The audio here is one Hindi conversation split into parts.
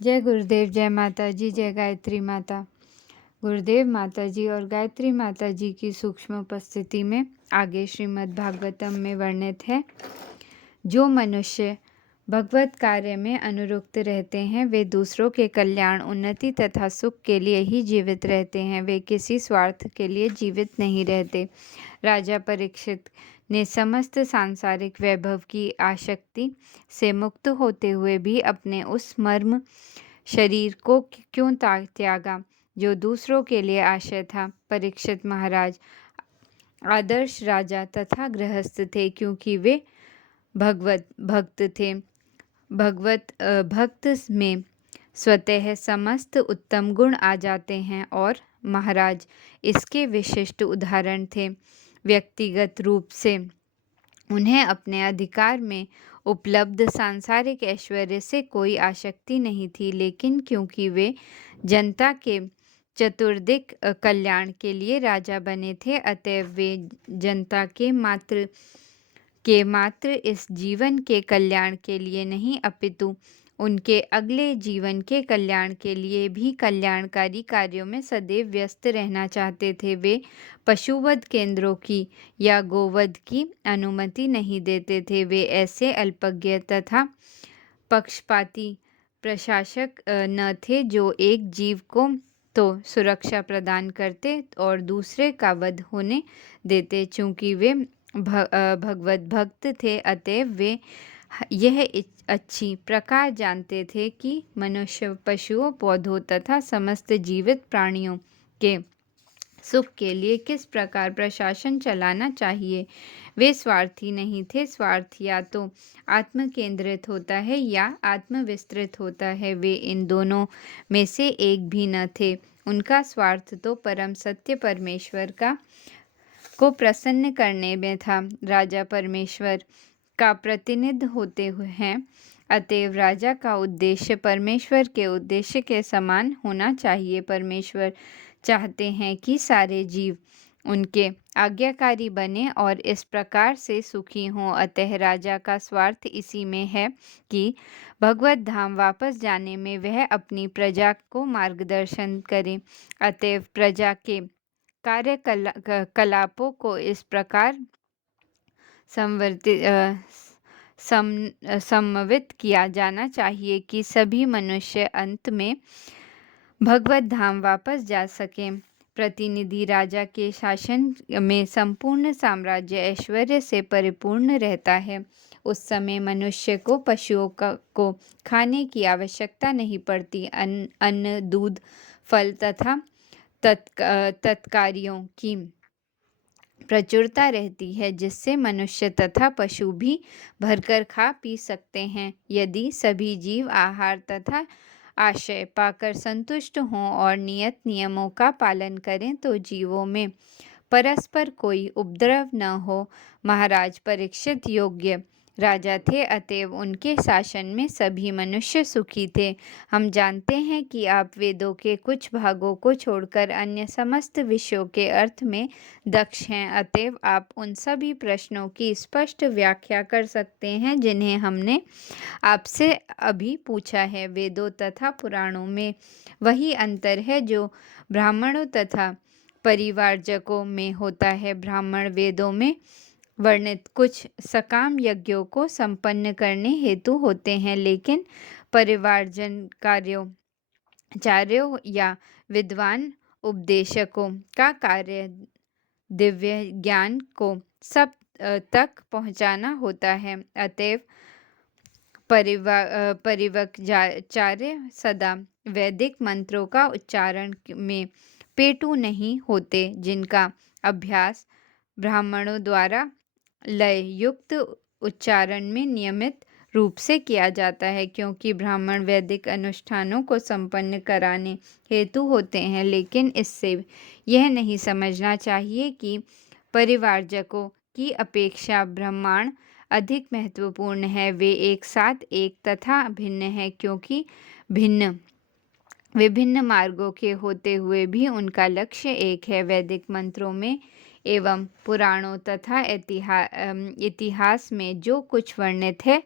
जय गुरुदेव, जय माता जी, जय गायत्री माता। गुरुदेव माता जी और गायत्री माता जी की सूक्ष्म उपस्थिति में आगे श्रीमद् भागवतम में वर्णित है। जो मनुष्य भगवत कार्य में अनुरक्त रहते हैं वे दूसरों के कल्याण, उन्नति तथा सुख के लिए ही जीवित रहते हैं। वे किसी स्वार्थ के लिए जीवित नहीं रहते। राजा परीक्षित ने समस्त सांसारिक वैभव की आसक्ति से मुक्त होते हुए भी अपने उस मर्म शरीर को क्यों त्यागा जो दूसरों के लिए आश्रय था। परीक्षित महाराज आदर्श राजा तथा गृहस्थ थे क्योंकि वे भगवत भक्त थे। भगवत भक्त में स्वतः समस्त उत्तम गुण आ जाते हैं और महाराज इसके विशिष्ट उदाहरण थे। व्यक्तिगत रूप से उन्हें अपने अधिकार में उपलब्ध सांसारिक ऐश्वर्य से कोई आसक्ति नहीं थी, लेकिन क्योंकि वे जनता के चतुर्दिक कल्याण के लिए राजा बने थे, अतएव वे जनता के मात्र इस जीवन के कल्याण के लिए नहीं अपितु उनके अगले जीवन के कल्याण के लिए भी कल्याणकारी कार्यों में सदैव व्यस्त रहना चाहते थे। वे पशुवध केंद्रों की या गोवध की अनुमति नहीं देते थे। वे ऐसे अल्पज्ञ तथा पक्षपाती प्रशासक न थे जो एक जीव को तो सुरक्षा प्रदान करते और दूसरे का वध होने देते। चूंकि वे भगवत भक्त थे, अतएव वे यह अच्छी प्रकार जानते थे कि मनुष्य, पशुओं, पौधों तथा समस्त जीवित प्राणियों के सुख के लिए किस प्रकार प्रशासन चलाना चाहिए। वे स्वार्थी नहीं थे। स्वार्थ या तो आत्म केंद्रित होता है या आत्म विस्तृत होता है। वे इन दोनों में से एक भी न थे। उनका स्वार्थ तो परम सत्य परमेश्वर को प्रसन्न करने में था। राजा परमेश्वर का प्रतिनिधि होते हुए हैं, अतएव राजा का उद्देश्य परमेश्वर के उद्देश्य के समान होना चाहिए। परमेश्वर चाहते हैं कि सारे जीव उनके आज्ञाकारी बने और इस प्रकार से सुखी हों। अतः राजा का स्वार्थ इसी में है कि भगवत धाम वापस जाने में वह अपनी प्रजा को मार्गदर्शन करे। अतएव प्रजा के कार्यकलापों को इस प्रकार समन्वित किया जाना चाहिए कि सभी मनुष्य अंत में भगवत धाम वापस जा सकें। प्रतिनिधि राजा के शासन में संपूर्ण साम्राज्य ऐश्वर्य से परिपूर्ण रहता है। उस समय मनुष्य को पशुओं को खाने की आवश्यकता नहीं पड़ती। अन्न, दूध, फल तथा तत्कारियों की प्रचुरता रहती है, जिससे मनुष्य तथा पशु भी भरकर खा पी सकते हैं। यदि सभी जीव आहार तथा आश्रय पाकर संतुष्ट हों और नियत नियमों का पालन करें तो जीवों में परस्पर कोई उपद्रव न हो। महाराज परीक्षित योग्य राजा थे, अतएव उनके शासन में सभी मनुष्य सुखी थे। हम जानते हैं कि आप वेदों के कुछ भागों को छोड़कर अन्य समस्त विषयों के अर्थ में दक्ष हैं, अतएव आप उन सभी प्रश्नों की स्पष्ट व्याख्या कर सकते हैं जिन्हें हमने आपसे अभी पूछा है। वेदों तथा पुराणों में वही अंतर है जो ब्राह्मणों तथा परिवारजकों में होता है। ब्राह्मण वेदों में वर्णित कुछ सकाम यज्ञों को संपन्न करने हेतु होते हैं, लेकिन परिवारजन चार्यों या विद्वान उपदेशकों का कार्य दिव्य ज्ञान को सब तक पहुंचाना होता है। अतएव परिवक्चार्य सदा वैदिक मंत्रों का उच्चारण में पेटू नहीं होते, जिनका अभ्यास ब्राह्मणों द्वारा लय युक्त उच्चारण में नियमित रूप से किया जाता है। क्योंकि ब्राह्मण वैदिक अनुष्ठानों को संपन्न कराने हेतु होते हैं, लेकिन इससे यह नहीं समझना चाहिए कि परिवारजकों की अपेक्षा ब्राह्मण अधिक महत्वपूर्ण है। वे एक साथ एक तथा भिन्न है, क्योंकि विभिन्न मार्गों के होते हुए भी उनका लक्ष्य एक है। वैदिक मंत्रों में एवं पुराणों तथा इतिहास में जो कुछ वर्णित है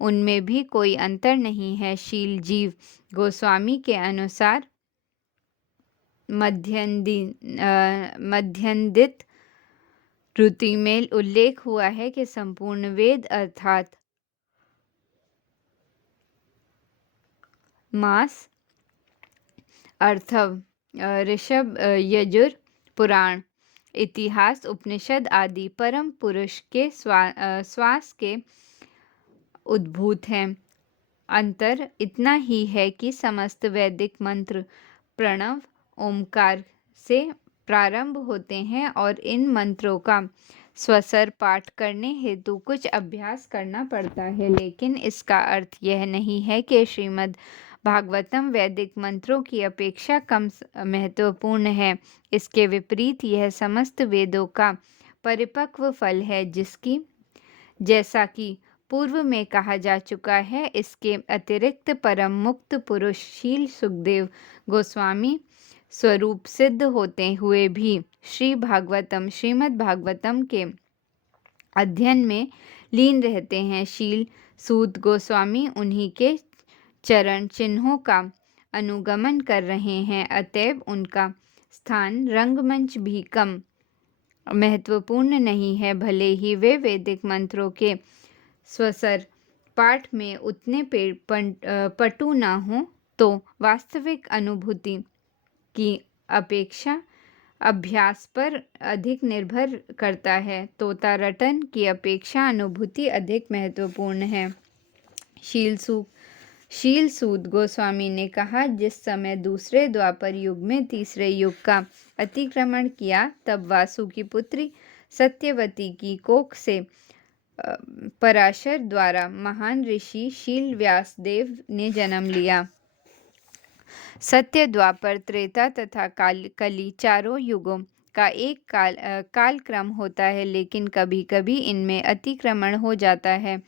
उनमें भी कोई अंतर नहीं है। शील जीव गोस्वामी के अनुसार मध्यन्दित श्रुति में उल्लेख हुआ है कि संपूर्ण वेद अर्थात मास, अर्थव, ऋषभ, यजुर, पुराण, इतिहास, उपनिषद आदि परम पुरुष के श्वास के उद्भूत हैं। अंतर इतना ही है कि समस्त वैदिक मंत्र प्रणव ओमकार से प्रारंभ होते हैं और इन मंत्रों का स्वसर पाठ करने हेतु कुछ अभ्यास करना पड़ता है, लेकिन इसका अर्थ यह नहीं है कि श्रीमद् भागवतम वैदिक मंत्रों की अपेक्षा कम महत्वपूर्ण है। इसके विपरीत यह समस्त वेदों का परिपक्व फल है, जिसकी जैसा कि पूर्व में कहा जा चुका है। इसके अतिरिक्त परम मुक्त पुरुष शील सुखदेव गोस्वामी स्वरूप सिद्ध होते हुए भी श्रीमद् भागवतम के अध्ययन में लीन रहते हैं। शील सूत गोस्वामी उन्हीं के चरण चिन्हों का अनुगमन कर रहे हैं, अतएव उनका स्थान रंगमंच भी कम महत्वपूर्ण नहीं है। भले ही वे वैदिक मंत्रों के स्वसर पाठ में उतने पटु न हों, तो वास्तविक अनुभूति की अपेक्षा अभ्यास पर अधिक निर्भर करता है। तोता रटन की अपेक्षा अनुभूति अधिक महत्वपूर्ण है। शील सूत गोस्वामी ने कहा, जिस समय दूसरे द्वापर युग में तीसरे युग का अतिक्रमण किया, तब वासु की पुत्री सत्यवती की कोख से पराशर द्वारा महान ऋषि शील व्यासदेव ने जन्म लिया। सत्य, द्वापर, त्रेता तथा कली चारों युगों का एक कालक्रम होता है, लेकिन कभी कभी इनमें अतिक्रमण हो जाता है।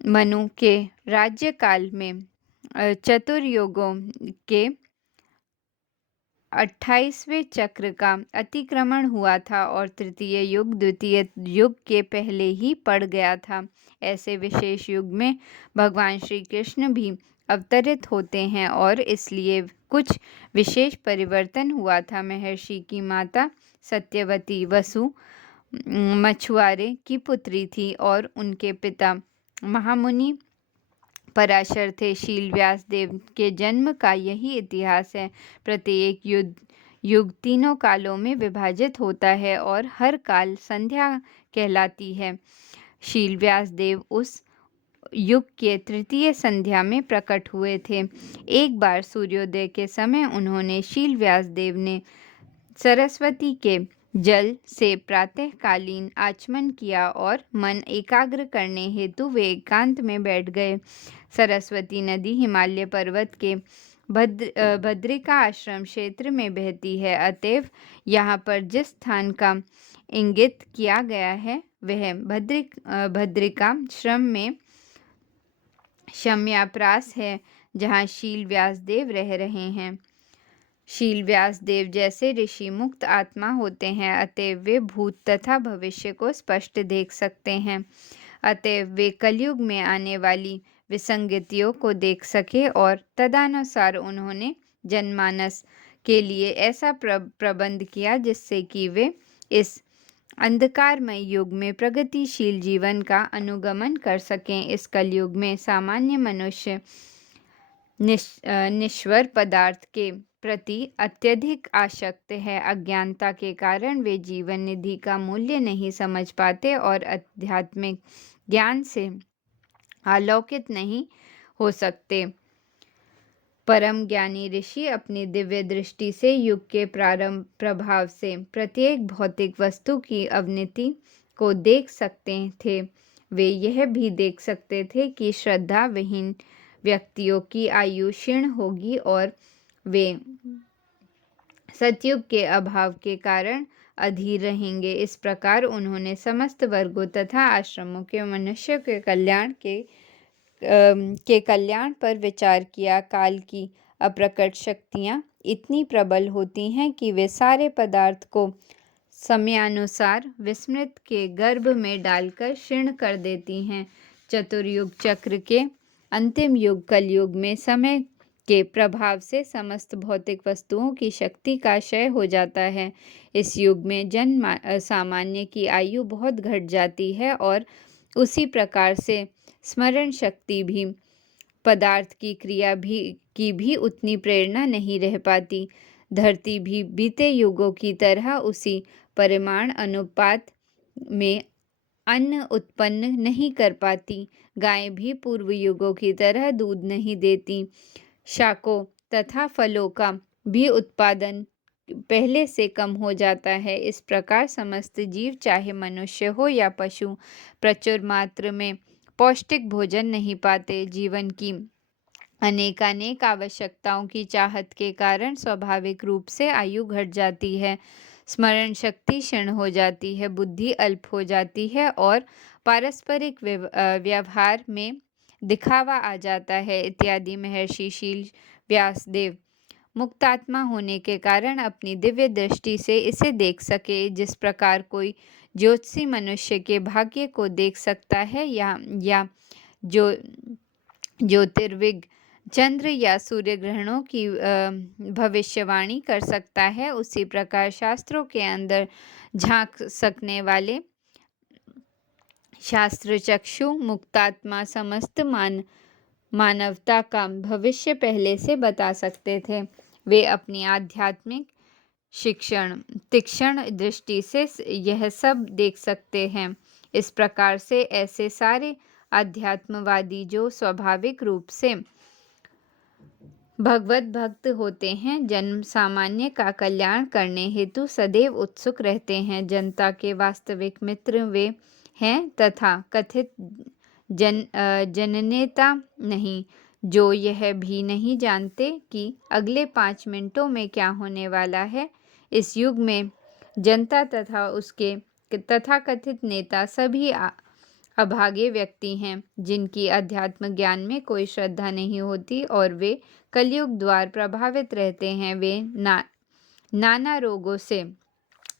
मनु के राज्यकाल में चतुर्युगों के 28वें चक्र का अतिक्रमण हुआ था और तृतीय युग द्वितीय युग के पहले ही पड़ गया था। ऐसे विशेष युग में भगवान श्री कृष्ण भी अवतरित होते हैं और इसलिए कुछ विशेष परिवर्तन हुआ था। महर्षि की माता सत्यवती वसु मछुआरे की पुत्री थी और उनके पिता महामुनि पराशर थे। शील व्यासदेव के जन्म का यही इतिहास है। प्रत्येक युग तीनों कालों में विभाजित होता है और हर काल संध्या कहलाती है। शील व्यासदेव उस युग के तृतीय संध्या में प्रकट हुए थे। एक बार सूर्योदय के समय उन्होंने शील व्यासदेव ने सरस्वती के जल से प्रातःकालीन आचमन किया और मन एकाग्र करने हेतु वे एकांत में बैठ गए। सरस्वती नदी हिमालय पर्वत के भद्रिका आश्रम क्षेत्र में बहती है, अतएव यहाँ पर जिस स्थान का इंगित किया गया है वह भद्रिका श्रम में शम्याप्रास है, जहाँ शील व्यासदेव रह रहे हैं। शील व्यासदेव जैसे ऋषि मुक्त आत्मा होते हैं, अतएव वे भूत तथा भविष्य को स्पष्ट देख सकते हैं। अतएव वे कलयुग में आने वाली विसंगतियों को देख सके और तदनुसार उन्होंने जनमानस के लिए ऐसा प्रबंध किया जिससे कि वे इस अंधकारमय युग में प्रगतिशील जीवन का अनुगमन कर सकें। इस कलयुग में सामान्य मनुष्य निश्वर पदार्थ के प्रति अत्यधिक आसक्त है। अज्ञानता के कारण वे जीवन निधि का मूल्य नहीं समझ पाते और आध्यात्मिक ज्ञान से आलोकित नहीं हो सकते। परम ज्ञानी ऋषि अपनी दिव्य दृष्टि से युग के प्रारंभ प्रभाव से प्रत्येक भौतिक वस्तु की अवनति को देख सकते थे। वे यह भी देख सकते थे कि श्रद्धा विहीन व्यक्तियों की आयु क्षीण होगी और वे सतयुग के अभाव के कारण अधीर रहेंगे। इस प्रकार उन्होंने समस्त वर्गों तथा आश्रमों के मनुष्य के कल्याण पर विचार किया। काल की अप्रकट शक्तियाँ इतनी प्रबल होती हैं कि वे सारे पदार्थ को समयानुसार विस्मृत के गर्भ में डालकर क्षीण कर देती हैं। चतुर्युग चक्र के अंतिम युग कलयुग में समय के प्रभाव से समस्त भौतिक वस्तुओं की शक्ति का क्षय हो जाता है। इस युग में सामान्य की आयु बहुत घट जाती है और उसी प्रकार से स्मरण शक्ति भी, पदार्थ की क्रिया भी उतनी प्रेरणा नहीं रह पाती। धरती भी बीते युगों की तरह उसी परिमाण अनुपात में अन्न उत्पन्न नहीं कर पाती। गाय भी पूर्व युगों की तरह दूध नहीं देती। शाकों तथा फलों का भी उत्पादन पहले से कम हो जाता है। इस प्रकार समस्त जीव, चाहे मनुष्य हो या पशु, प्रचुर मात्रा में पौष्टिक भोजन नहीं पाते। जीवन की अनेकानेक आवश्यकताओं की चाहत के कारण स्वाभाविक रूप से आयु घट जाती है, स्मरण शक्ति क्षीण हो जाती है, बुद्धि अल्प हो जाती है और पारस्परिक व्यवहार में दिखावा आ जाता है इत्यादि। महर्षि शील व्यासदेव मुक्तात्मा होने के कारण अपनी दिव्य दृष्टि से इसे देख सके। जिस प्रकार कोई ज्योतिषी मनुष्य के भाग्य को देख सकता है या जो ज्योतिर्विद चंद्र या सूर्य ग्रहणों की भविष्यवाणी कर सकता है, उसी प्रकार शास्त्रों के अंदर झांक सकने वाले शास्त्र चक्षु मुक्तात्मा समस्त मानवता का भविष्य पहले से बता सकते थे। वे अपनी आध्यात्मिक तीक्ष्ण दृष्टि से यह सब देख सकते हैं। इस प्रकार से ऐसे सारे आध्यात्मवादी जो स्वाभाविक रूप से भगवत भक्त होते हैं, जन सामान्य का कल्याण करने हेतु सदैव उत्सुक रहते हैं। जनता के वास्तविक मित्र वे हैं तथा कथित जननेता नहीं, जो यह भी नहीं जानते कि अगले 5 मिनटों में क्या होने वाला है। इस युग में जनता तथा उसके तथाकथित नेता सभी अभागे व्यक्ति हैं, जिनकी अध्यात्म ज्ञान में कोई श्रद्धा नहीं होती और वे कलयुग द्वार प्रभावित रहते हैं। वे नाना रोगों से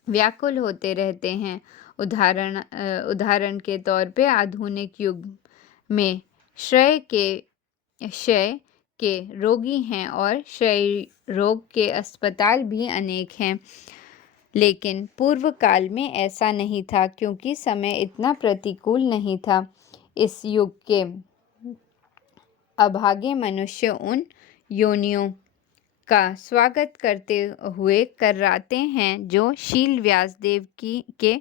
व्याकुल होते रहते हैं। उदाहरण के तौर पे आधुनिक युग में क्षय के रोगी हैं और क्षय रोग के अस्पताल भी अनेक हैं। लेकिन पूर्व काल में ऐसा नहीं था, क्योंकि समय इतना प्रतिकूल नहीं था। इस युग के अभागे मनुष्य उन योनियों का स्वागत करते हुए कर्राते हैं जो शील व्यासदेव के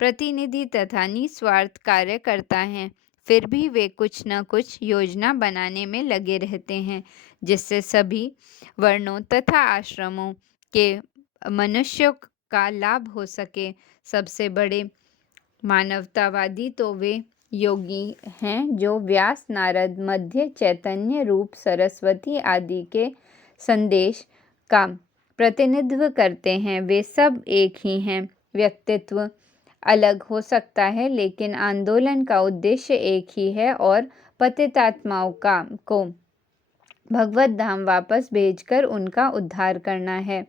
प्रतिनिधि तथा निस्वार्थ कार्य करता है। फिर भी वे कुछ न कुछ योजना बनाने में लगे रहते हैं, जिससे सभी वर्णों तथा आश्रमों के मनुष्यों का लाभ हो सके। सबसे बड़े मानवतावादी तो वे योगी हैं जो व्यास, नारद, मध्य, चैतन्य रूप, सरस्वती आदि के संदेश का प्रतिनिधित्व करते हैं। वे सब एक ही हैं। व्यक्तित्व अलग हो सकता है, लेकिन आंदोलन का उद्देश्य एक ही है और पतितात्माओं को भगवत धाम वापस भेजकर उनका उद्धार करना है।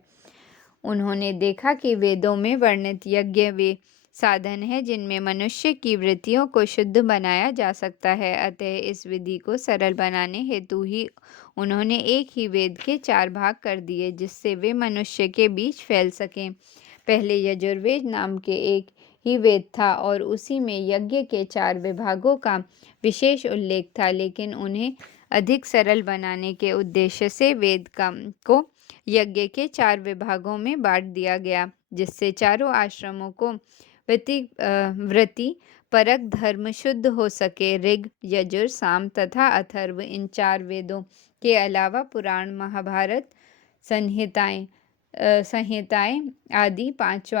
उन्होंने देखा कि वेदों में वर्णित यज्ञ वे साधन है जिनमें मनुष्य की वृत्तियों को शुद्ध बनाया जा सकता है। अतः इस विधि को सरल बनाने हेतु ही उन्होंने एक ही वेद के 4 भाग कर दिए, जिससे वे मनुष्य के बीच फैल सकें। पहले यजुर्वेद नाम के एक ही वेद था और उसी में यज्ञ के 4 विभागों का विशेष उल्लेख था, लेकिन उन्हें अधिक सरल बनाने के उद्देश्य से वेद को यज्ञ के 4 विभागों में बांट दिया गया, जिससे चारों आश्रमों को वृत्ति परक धर्म शुद्ध हो सके। ऋग, यजुर, साम तथा अथर्व, इन 4 वेदों के अलावा पुराण, महाभारत, संहिताएं आदि 5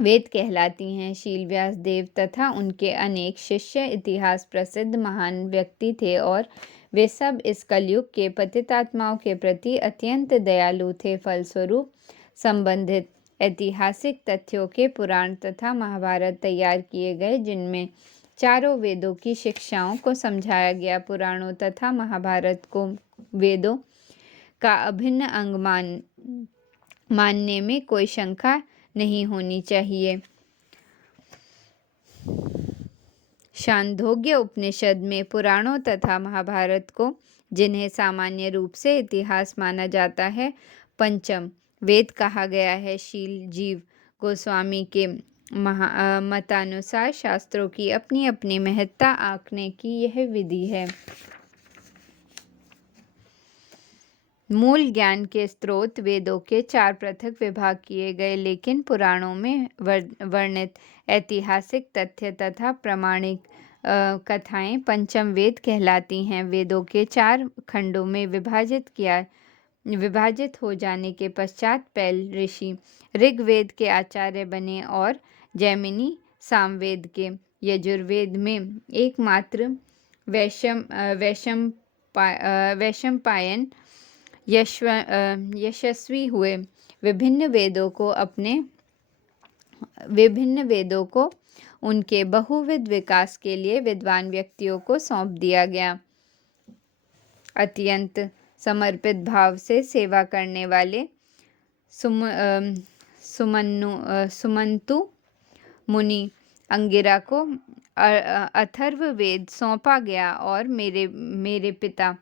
वेद कहलाती हैं। शील व्यासदेव तथा उनके अनेक शिष्य इतिहास प्रसिद्ध महान व्यक्ति थे और वे सब इस कलयुग के पतितात्माओं के प्रति अत्यंत दयालु थे। फलस्वरूप संबंधित ऐतिहासिक तथ्यों के पुराण तथा महाभारत तैयार किए गए, जिनमें चारों वेदों की शिक्षाओं को समझाया गया। पुराणों तथा महाभारत को वेदों का अभिन्न अंग मानने में कोई शंका नहीं होनी चाहिए। छांदोग्य उपनिषद में पुराणों तथा महाभारत को, जिन्हें सामान्य रूप से इतिहास माना जाता है, पंचम वेद कहा गया है। शील जीव गोस्वामी के मतानुसार शास्त्रों की अपनी अपनी महत्ता आंकने की यह विधि है। मूल ज्ञान के स्रोत वेदों के 4 पृथक विभाग किए गए, लेकिन पुराणों में वर्णित ऐतिहासिक तथ्य तथा प्रामाणिक कथाएं पंचम वेद कहलाती हैं। वेदों के 4 खंडों में विभाजित हो जाने के पश्चात पैल ऋषि ऋग्वेद के आचार्य बने और जैमिनी सामवेद के, यजुर्वेद में एकमात्र वैशंपायन यशस्वी हुए। विभिन्न वेदों को उनके बहुविध विकास के लिए विद्वान व्यक्तियों को सौंप दिया गया। अत्यंत समर्पित भाव से सेवा करने वाले सुमंतु मुनि अंगिरा को अथर्ववेद सौंपा गया और मेरे पिता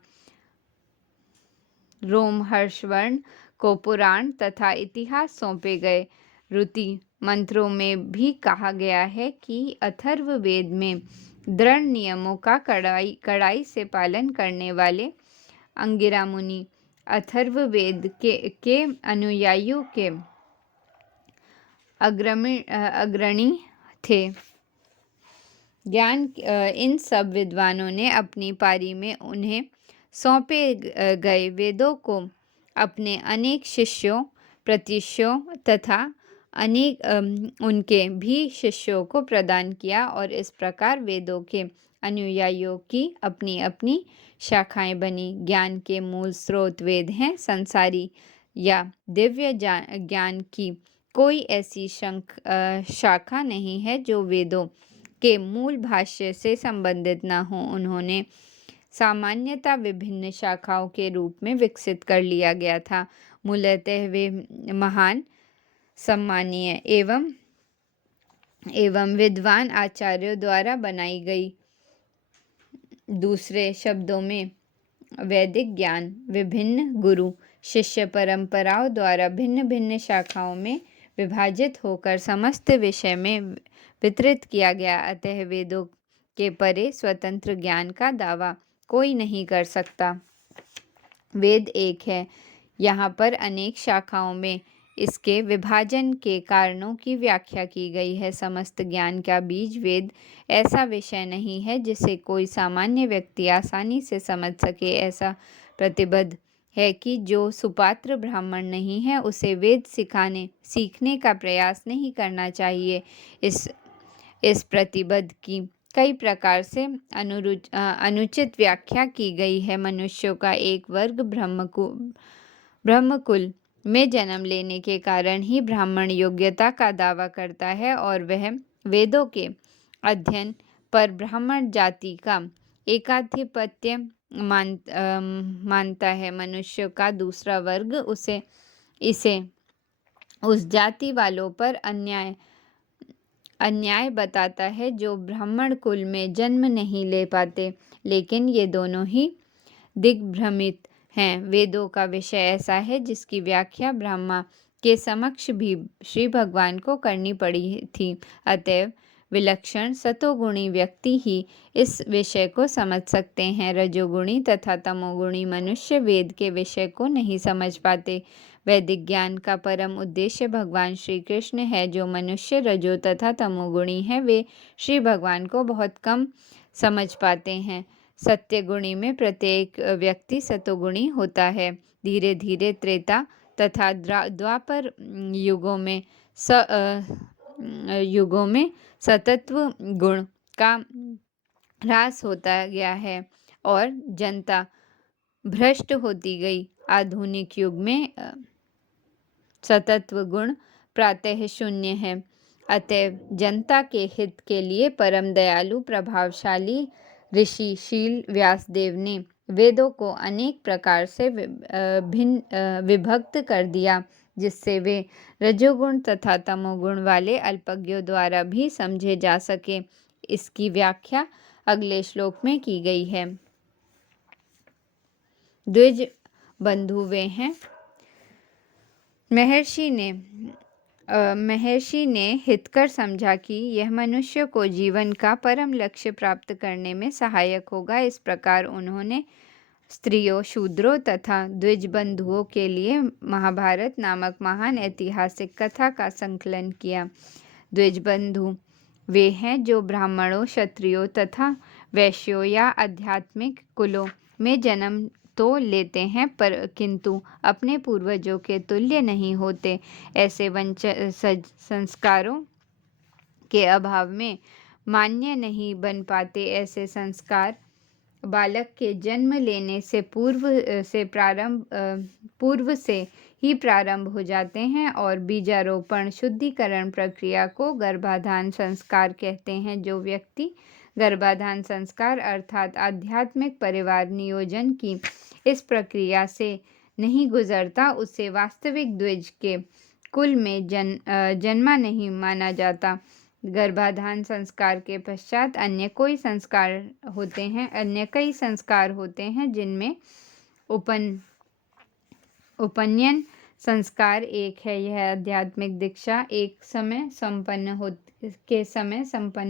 रोमहर्षवर्ण को पुराण तथा इतिहास सौंपे गए। ऋति मंत्रों में भी कहा गया है कि अथर्ववेद में दृढ़ नियमों का कड़ाई से पालन करने वाले अंगिरा मुनि अथर्ववेद के अनुयायियों के अग्रणी थे। इन सब विद्वानों ने अपनी पारी में उन्हें सौंपे गए वेदों को अपने अनेक शिष्यों प्रतिष्ठों तथा उनके भी शिष्यों को प्रदान किया और इस प्रकार वेदों के अनुयायियों की अपनी अपनी शाखाएं बनी। ज्ञान के मूल स्रोत वेद हैं। संसारी या दिव्य ज्ञान की कोई ऐसी शाखा नहीं है जो वेदों के मूल भाष्य से संबंधित न हो। उन्होंने सामान्यतः विभिन्न शाखाओं के रूप में विकसित कर लिया गया था। मूलतः वे महान सम्मानीय एवं विद्वान आचार्यों द्वारा बनाई गई। दूसरे शब्दों में वैदिक ज्ञान विभिन्न गुरु शिष्य परंपराओं द्वारा भिन्न भिन्न शाखाओं में विभाजित होकर समस्त विषय में वितरित किया गया। अतः वेदों के परे स्वतंत्र ज्ञान का दावा कोई नहीं कर सकता। वेद एक है। यहाँ पर अनेक शाखाओं में इसके विभाजन के कारणों की व्याख्या की गई है। समस्त ज्ञान का बीज वेद ऐसा विषय नहीं है जिसे कोई सामान्य व्यक्ति आसानी से समझ सके। ऐसा प्रतिबद्ध है कि जो सुपात्र ब्राह्मण नहीं है उसे वेद सीखने का प्रयास नहीं करना चाहिए। इस प्रतिबद्ध की कई प्रकार से अनुचित व्याख्या की गई है। मनुष्यों का एक वर्ग ब्रह्मकुल में जन्म लेने के कारण ही ब्राह्मण योग्यता का दावा करता है और वह वेदों के अध्ययन पर ब्राह्मण जाति का एकाधिपत्य मानता है। मनुष्यों का दूसरा वर्ग इसे उस जाति वालों पर अन्याय बताता है जो ब्राह्मण कुल में जन्म नहीं ले पाते, लेकिन ये दोनों ही दिग्भ्रमित हैं। वेदों का विषय ऐसा है जिसकी व्याख्या ब्रह्मा के समक्ष भी श्री भगवान को करनी पड़ी थी। अतएव विलक्षण सतोगुणी व्यक्ति ही इस विषय को समझ सकते हैं। रजोगुणी तथा तमोगुणी मनुष्य वेद के विषय को नहीं समझ पाते। वैदिक ज्ञान का परम उद्देश्य भगवान श्री कृष्ण है। जो मनुष्य रजो तथा तमोगुणी है वे श्री भगवान को बहुत कम समझ पाते हैं। सत्यगुणी में प्रत्येक व्यक्ति सतोगुणी होता है। धीरे धीरे त्रेता तथा द्वापर युगों में सतत्व गुण का ह्रास होता गया है और जनता भ्रष्ट होती गई। आधुनिक युग में सतत्व गुण प्रातः शून्य है। अतएव जनता के हित के लिए परम दयालु प्रभावशाली ऋषि शील व्यासदेव ने वेदों को अनेक प्रकार से विभक्त कर दिया, जिससे वे रजोगुण तथा तमोगुण वाले अल्पज्ञों द्वारा भी समझे जा सके। इसकी व्याख्या अगले श्लोक में की गई है। द्विज बंधु वे हैं। महर्षि ने हितकर समझा कि यह मनुष्य को जीवन का परम लक्ष्य प्राप्त करने में सहायक होगा। इस प्रकार उन्होंने स्त्रियों, शूद्रों तथा द्विज बंधुओं के लिए महाभारत नामक महान ऐतिहासिक कथा का संकलन किया। द्विज बंधु वे हैं जो ब्राह्मणों, क्षत्रियों तथा वैश्यों या आध्यात्मिक कुलों में जन्म तो लेते हैं पर किंतु अपने पूर्वजों के तुल्य नहीं होते। ऐसे संस्कारों के अभाव में मान्य नहीं बन पाते। ऐसे संस्कार बालक के जन्म लेने से पूर्व से ही प्रारंभ हो जाते हैं और बीजारोपण शुद्धिकरण प्रक्रिया को गर्भाधान संस्कार कहते हैं। जो व्यक्ति गर्भाधान संस्कार अर्थात आध्यात्मिक परिवार नियोजन की इस प्रक्रिया से नहीं गुजरता उसे वास्तविक द्विज के कुल में जन्मा नहीं माना जाता। गर्भाधान संस्कार के पश्चात अन्य कई संस्कार होते हैं जिनमें उपनयन संस्कार एक है। यह आध्यात्मिक दीक्षा एक समय संपन्न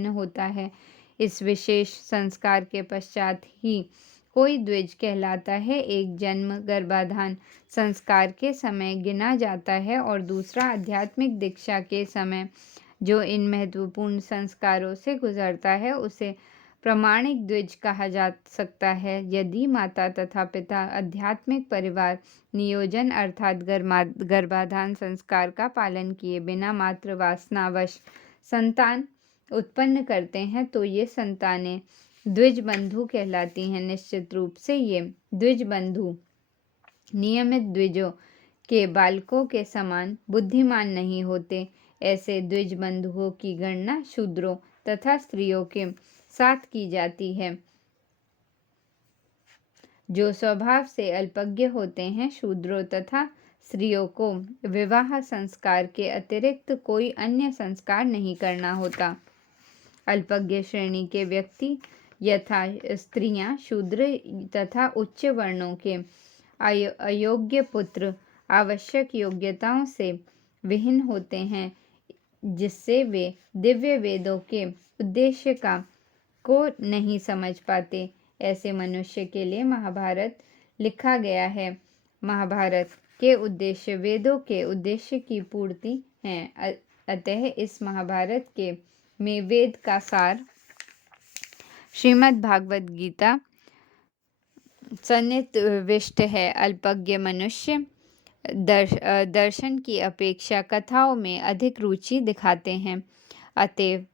होता है। इस विशेष संस्कार के पश्चात ही कोई द्विज कहलाता है। एक जन्म गर्भाधान संस्कार के समय गिना जाता है और दूसरा आध्यात्मिक दीक्षा के समय। जो इन महत्वपूर्ण संस्कारों से गुजरता है उसे प्रामाणिक द्विज कहा जा सकता है। यदि माता तथा पिता आध्यात्मिक परिवार नियोजन अर्थात गर्भाधान संस्कार का पालन किए बिना मात्र वासनावश संतान उत्पन्न करते हैं तो ये संतानें द्विज बंधु कहलाती हैं। निश्चित रूप से ये द्विज बंधु नियमित द्विजों के बालकों के समान बुद्धिमान नहीं होते। ऐसे द्विज बंधुओं की गणना शूद्रों तथा स्त्रियों के साथ की जाती है जो स्वभाव से अल्पज्ञ होते हैं। शूद्रों तथा स्त्रियों को विवाह संस्कार के अतिरिक्त कोई अन्य संस्कार नहीं करना होता। अल्पज्ञ श्रेणी के व्यक्ति यथा स्त्रियां, शूद्र तथा उच्च वर्णों के अयोग्य पुत्र आवश्यक योग्यताओं से विहीन होते हैं जिससे वे दिव्य वेदों के उद्देश्य को नहीं समझ पाते। ऐसे मनुष्य के लिए महाभारत लिखा गया है। महाभारत के उद्देश्य वेदों के उद्देश्य की पूर्ति है। अतः इस महाभारत में वेद का सार श्रीमद् भागवत गीता सन्निविष्ट है। अल्पज्ञ मनुष्य दर्शन की अपेक्षा कथाओं में अधिक रुचि दिखाते हैं। अतएव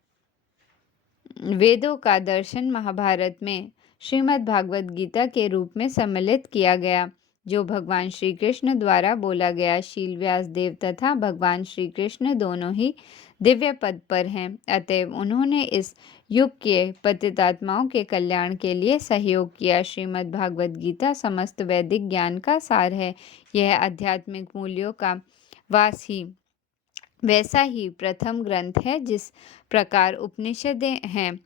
वेदों का दर्शन महाभारत में श्रीमद् भागवत गीता के रूप में सम्मिलित किया गया जो भगवान श्री कृष्ण द्वारा बोला गया। शील व्यास देव तथा भगवान श्री कृष्ण दोनों ही दिव्य पद पर हैं। अतएव उन्होंने इस युग के पतितात्माओं के कल्याण के लिए सहयोग किया। श्रीमद् भागवत गीता समस्त वैदिक ज्ञान का सार है। यह आध्यात्मिक मूल्यों का वैसा ही प्रथम ग्रंथ है जिस प्रकार उपनिषदें हैं।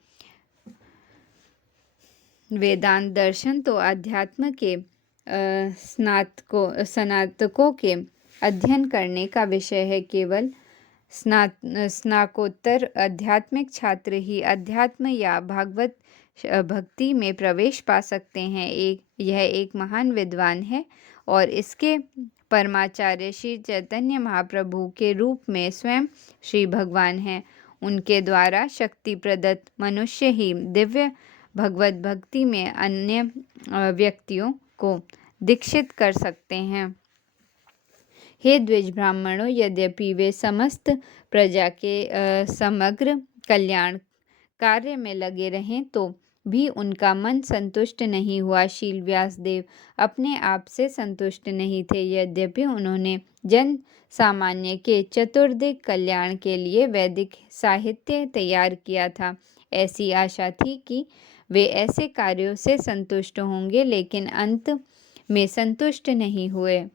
वेदांत दर्शन तो अध्यात्म के स्नातकों के अध्ययन करने का विषय है। केवल स्नाकोत्तर आध्यात्मिक छात्र ही अध्यात्म या भागवत भक्ति में प्रवेश पा सकते हैं। यह एक महान विद्वान है और इसके परमाचार्य श्री चैतन्य महाप्रभु के रूप में स्वयं श्री भगवान हैं। उनके द्वारा शक्ति प्रदत्त मनुष्य ही दिव्य भगवत भक्ति में अन्य व्यक्तियों को दीक्षित कर सकते हैं। हे द्विज ब्राह्मणों, यद्यपि वे समस्त प्रजा के समग्र कल्याण कार्य में लगे रहें तो भी उनका मन संतुष्ट नहीं हुआ। शील व्यास देव अपने आप से संतुष्ट नहीं थे। यद्यपि उन्होंने जन सामान्य के चतुर्दिक कल्याण के लिए वैदिक साहित्य तैयार किया था, ऐसी आशा थी कि वे ऐसे कार्यों से संतुष्ट होंगे, लेकिन अंत में संतुष्ट नहीं हुए।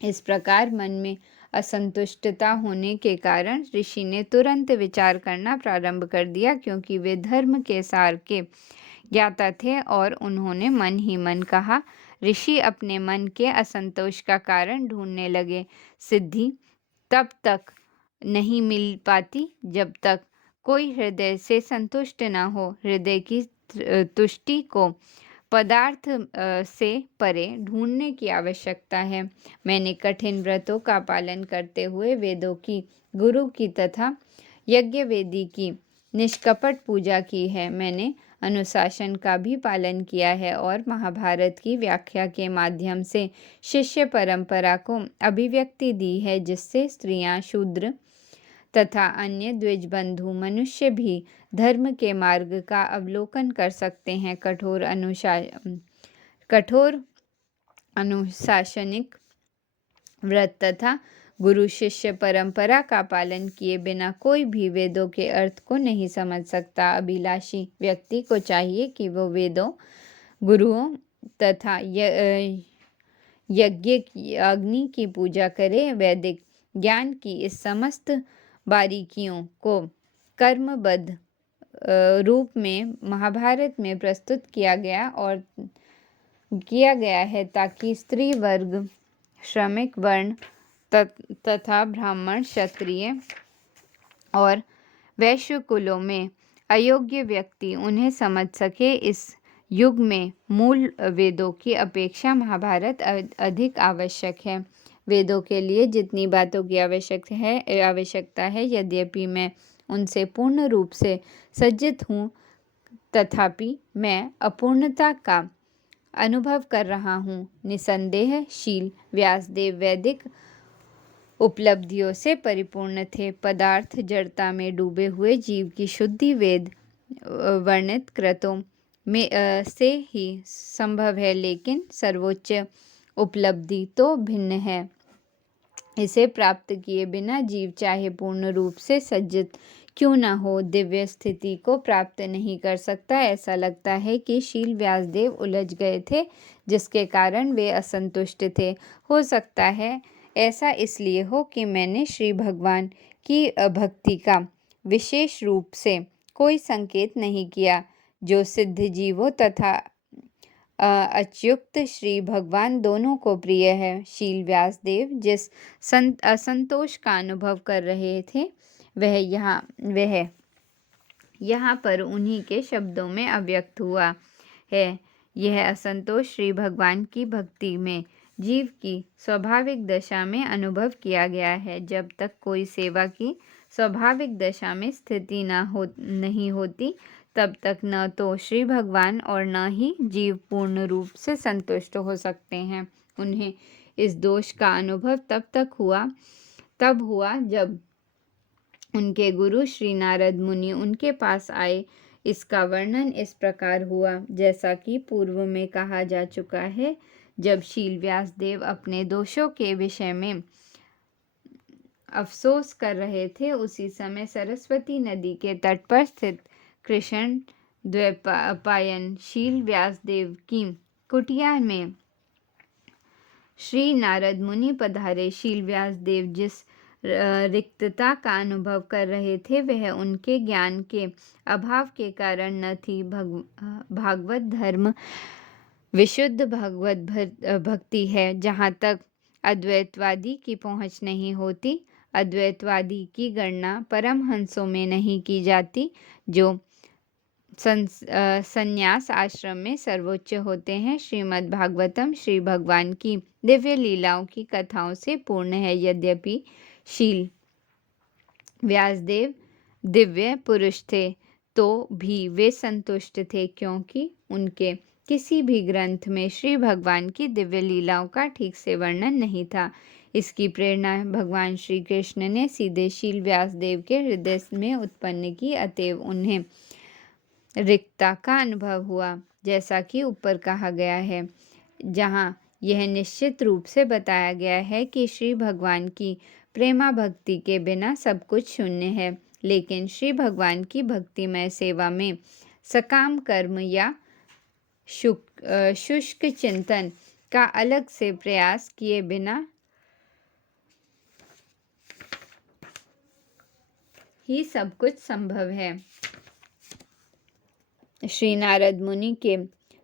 इस प्रकार मन में असंतुष्टता होने के कारण ऋषि ने तुरंत विचार करना प्रारंभ कर दिया, क्योंकि वे धर्म के सार के ज्ञाता थे, और उन्होंने मन ही मन कहा। ऋषि अपने मन के असंतोष का कारण ढूंढने लगे। सिद्धि तब तक नहीं मिल पाती जब तक कोई हृदय से संतुष्ट न हो। हृदय की तुष्टि को पदार्थ से परे ढूंढने की आवश्यकता है। मैंने कठिन व्रतों का पालन करते हुए वेदों की, गुरु की तथा यज्ञ वेदी की निष्कपट पूजा की है। मैंने अनुशासन का भी पालन किया है और महाभारत की व्याख्या के माध्यम से शिष्य परंपरा को अभिव्यक्ति दी है, जिससे स्त्रियां, शूद्र तथा अन्य द्विजबंधु मनुष्य भी धर्म के मार्ग का अवलोकन कर सकते हैं। कठोर अनुशासनिक व्रत तथा गुरु शिष्य परंपरा का पालन किए बिना कोई भी वेदों के अर्थ को नहीं समझ सकता। अभिलाषी व्यक्ति को चाहिए कि वो वेदों, गुरुओं तथा यज्ञ की अग्नि की पूजा करे। वैदिक ज्ञान की इस समस्त बारीकियों को कर्मबद्ध रूप में महाभारत में प्रस्तुत किया गया है, ताकि स्त्री वर्ग, श्रमिक वर्ण तथा ब्राह्मण, क्षत्रिय और वैश्य कुलों में अयोग्य व्यक्ति उन्हें समझ सके। इस युग में मूल वेदों की अपेक्षा महाभारत अधिक आवश्यक है। वेदों के लिए जितनी बातों की आवश्यकता है, यद्यपि मैं उनसे पूर्ण रूप से सज्जित हूँ, तथापि मैं अपूर्णता का अनुभव कर रहा हूँ। निसंदेह शील व्यासदेव वैदिक उपलब्धियों से परिपूर्ण थे। पदार्थ जड़ता में डूबे हुए जीव की शुद्धि वेद वर्णित कृतों में से ही संभव है, लेकिन सर्वोच्च उपलब्धि तो भिन्न है। इसे प्राप्त किए बिना जीव चाहे पूर्ण रूप से सज्जित क्यों न हो, दिव्य स्थिति को प्राप्त नहीं कर सकता। ऐसा लगता है कि शील व्यासदेव उलझ गए थे, जिसके कारण वे असंतुष्ट थे। हो सकता है ऐसा इसलिए हो कि मैंने श्री भगवान की भक्ति का विशेष रूप से कोई संकेत नहीं किया, जो सिद्ध जीवों तथा अच्युत श्री भगवान दोनों को प्रिय है। शील व्यासदेव जिस असंतोष का अनुभव कर रहे थे, वह यहाँ पर उन्हीं के शब्दों में अव्यक्त हुआ है। यह असंतोष श्री भगवान की भक्ति में जीव की स्वाभाविक दशा में अनुभव किया गया है। जब तक कोई सेवा की स्वाभाविक दशा में स्थिति नहीं होती, तब तक न तो श्री भगवान और न ही जीव पूर्ण रूप से संतुष्ट हो सकते हैं। उन्हें इस दोष का अनुभव तब हुआ जब उनके गुरु श्री नारद मुनि उनके पास आए। इसका वर्णन इस प्रकार हुआ, जैसा कि पूर्व में कहा जा चुका है। जब शील व्यासदेव अपने दोषों के विषय में अफसोस कर रहे थे, उसी समय सरस्वती नदी के तट पर स्थित कृष्ण द्वैपायन शील व्यासदेव की कुटिया में श्री नारद मुनि पधारे। शील व्यासदेव जिस रिक्तता का अनुभव कर रहे थे, वह उनके ज्ञान के अभाव के कारण न थी। भागवत धर्म विशुद्ध भगवत भक्ति है, जहाँ तक अद्वैतवादी की पहुँच नहीं होती। अद्वैतवादी की गणना परमहंसों में नहीं की जाती, जो संन्यास आश्रम में सर्वोच्च होते हैं। श्रीमद् भागवतम श्री भगवान की दिव्य लीलाओं की कथाओं से पूर्ण है। यद्यपि शील व्यासदेव दिव्य पुरुष थे, तो भी वे संतुष्ट थे, क्योंकि उनके किसी भी ग्रंथ में श्री भगवान की दिव्य लीलाओं का ठीक से वर्णन नहीं था। इसकी प्रेरणा भगवान श्री कृष्ण ने सीधे शील व्यासदेव के हृदय में उत्पन्न की, अतएव उन्हें रिक्तता का अनुभव हुआ, जैसा कि ऊपर कहा गया है, जहाँ यह निश्चित रूप से बताया गया है कि श्री भगवान की प्रेमा भक्ति के बिना सब कुछ शून्य है। लेकिन श्री भगवान की भक्तिमय सेवा में सकाम कर्म या शुष्क चिंतन का अलग से प्रयास किए बिना ही सब कुछ संभव है। श्री नारद मुनि के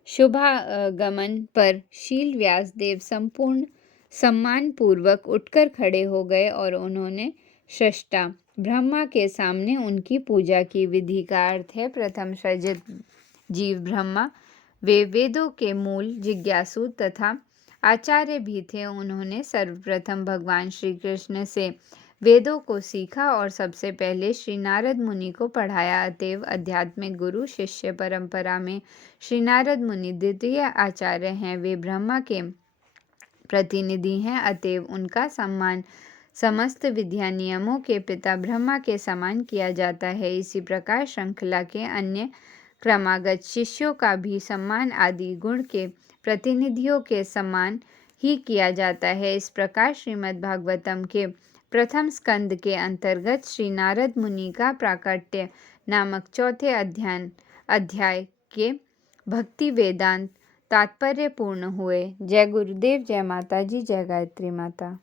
शुभागमन पर शील व्यासदेव संपूर्ण सम्मान पूर्वक उठकर खड़े हो गए और उन्होंने सृष्टा ब्रह्मा के सामने उनकी पूजा की। विधि का अर्थ है प्रथम सृजित जीव ब्रह्मा। वे वेदों के मूल जिज्ञासु तथा आचार्य भी थे। उन्होंने सर्वप्रथम भगवान श्री कृष्ण से वेदों को सीखा और सबसे पहले श्री नारद मुनि को पढ़ाया। अतएव आध्यात्मिक गुरु शिष्य परंपरा में श्री नारद मुनि द्वितीय आचार्य हैं। वे ब्रह्मा के प्रतिनिधि हैं, अतएव उनका सम्मान समस्त विद्या नियमों के पिता ब्रह्मा के समान किया जाता है। इसी प्रकार श्रृंखला के अन्य क्रमागत शिष्यों का भी सम्मान आदि गुण के प्रतिनिधियों के समान ही किया जाता है। इस प्रकार श्रीमद् भागवतम के प्रथम स्कंद के अंतर्गत श्री नारद मुनि का प्राकट्य नामक चौथे अध्याय के भक्ति वेदांत तात्पर्य पूर्ण हुए। जय गुरुदेव, जय माता जी, जय गायत्री माता।